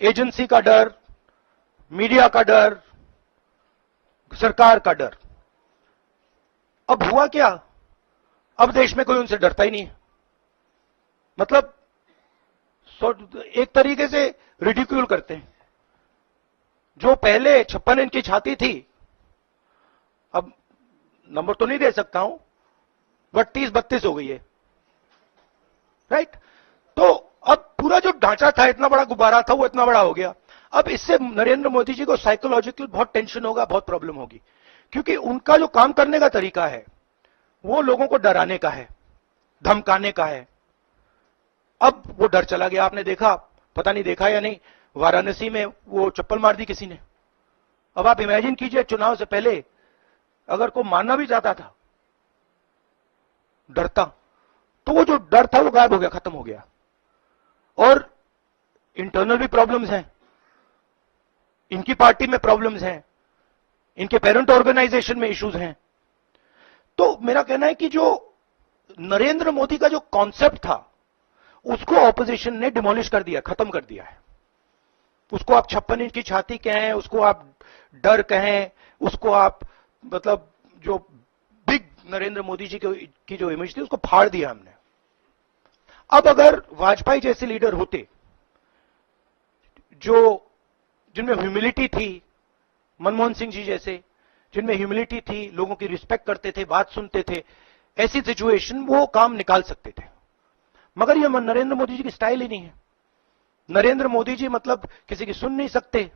Agency का डर, media का डर, सरकार का डर। अब हुआ क्या? अब देश में कोई उनसे डरता ही नहीं है। मतलब एक तरीके से रिडिक्यूल करते हैं। जो पहले 56 इंच की छाती थी, अब नंबर तो नहीं दे सकता हूं, बट 30-32 हो गई है, राइट? तो अब पूरा जो ढांचा था, इतना बड़ा गुब्बारा था, वो इतना बड़ा हो गया। अब इससे नरेंद्र मोदी जी को साइकोलॉजिकल बहुत टेंशन होगा, बहुत प्रॉब्लम होगी, क्योंकि उनका जो काम करने का तरीका है वो लोगों को डराने का है, धमकाने का है। अब वो डर चला गया। आपने देखा, पता नहीं देखा या नहीं, वाराणसी में वो चप्पल मार दी किसी ने। अब आप इमेजिन कीजिए, चुनाव से पहले अगर कोई मारना भी चाहता था, डरता, तो वो जो डर था वो गायब हो गया, खत्म हो गया। और इंटरनल भी प्रॉब्लम्स हैं, इनकी पार्टी में प्रॉब्लम्स हैं, इनके पेरेंट ऑर्गेनाइजेशन में इश्यूज हैं। तो मेरा कहना है कि जो नरेंद्र मोदी का जो कॉन्सेप्ट था, उसको ऑपोजिशन ने डिमोलिश कर दिया, खत्म कर दिया है। उसको आप 56 इंच की छाती कहें, उसको आप डर कहें, उसको आप मतलब जो बिग नरेंद्र मोदी जी की जो इमेज थी, उसको फाड़ दिया हमने। अब अगर वाजपेयी जैसे लीडर होते, जो जिनमें ह्यूमिलिटी थी, मनमोहन सिंह जी जैसे, जिनमें ह्यूमिलिटी थी, लोगों की रिस्पेक्ट करते थे, बात सुनते थे, ऐसी सिचुएशन वो काम निकाल सकते थे। मगर ये नरेंद्र मोदी जी की स्टाइल ही नहीं है। नरेंद्र मोदी जी मतलब किसी की सुन नहीं सकते,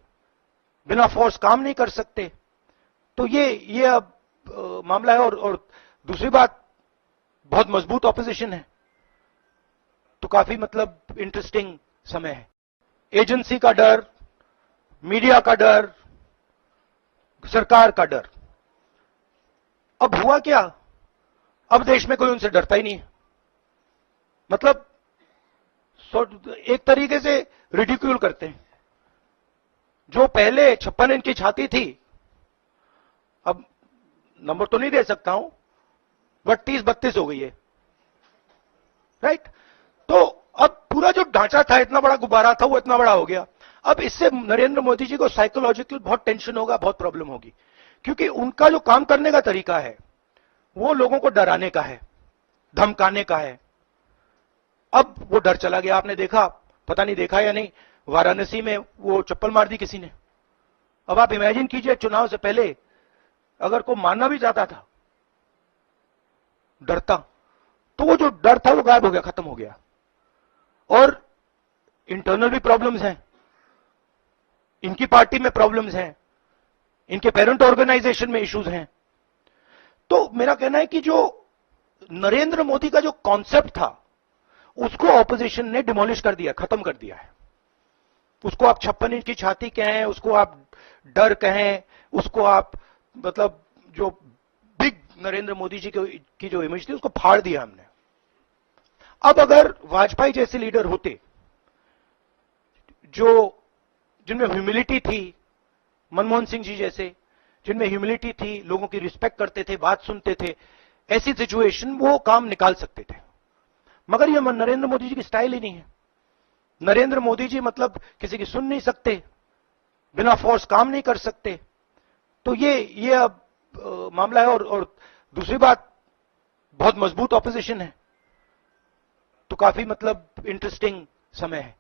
बिना फोर्स काम नहीं कर सकते। तो ये अब मामला है। और दूसरी बात, बहुत मजबूत ऑपोजिशन है, तो काफी मतलब इंटरेस्टिंग समय है। एजेंसी का डर, मीडिया का डर, सरकार का डर। अब हुआ क्या? अब देश में कोई उनसे डरता ही नहीं है। मतलब एक तरीके से रिडिक्यूल करते हैं। जो पहले 56 इंच की छाती थी, अब नंबर तो नहीं दे सकता हूं, बट 30-32 हो गई है, राइट? तो अब पूरा जो ढांचा था, इतना बड़ा गुब्बारा था, वो इतना बड़ा हो गया। अब इससे नरेंद्र मोदी जी को साइकोलॉजिकल बहुत टेंशन होगा, बहुत प्रॉब्लम होगी, क्योंकि उनका जो काम करने का तरीका है वो लोगों को डराने का है, धमकाने का है। अब वो डर चला गया। आपने देखा, पता नहीं देखा या नहीं, वाराणसी में वो चप्पल मार दी किसी ने। अब आप इमेजिन कीजिए, चुनाव से पहले अगर कोई मारना भी चाहता था, डरता, तो वो जो डर था वो गायब हो गया, खत्म हो गया। और इंटरनल भी प्रॉब्लम्स हैं, इनकी पार्टी में प्रॉब्लम्स हैं, इनके पेरेंट ऑर्गेनाइजेशन में इश्यूज हैं। तो मेरा कहना है कि जो नरेंद्र मोदी का जो कॉन्सेप्ट था, उसको ऑपोजिशन ने डिमोलिश कर दिया, खत्म कर दिया है। उसको आप 56 इंच की छाती कहें, उसको आप डर कहें, उसको आप मतलब जो बिग नरेंद्र मोदी जी की जो इमेज थी, उसको फाड़ दिया हमने। अब अगर वाजपेयी जैसे लीडर होते, जो जिनमें ह्यूमिलिटी थी, मनमोहन सिंह जी जैसे, जिनमें ह्यूमिलिटी थी, लोगों की रिस्पेक्ट करते थे, बात सुनते थे, ऐसी सिचुएशन वो काम निकाल सकते थे। मगर ये नरेंद्र मोदी जी की स्टाइल ही नहीं है। नरेंद्र मोदी जी मतलब किसी की सुन नहीं सकते, बिना फोर्स काम नहीं कर सकते। तो ये अब मामला है। और दूसरी बात, बहुत मजबूत ऑपोजिशन है, तो काफी मतलब इंटरेस्टिंग समय है।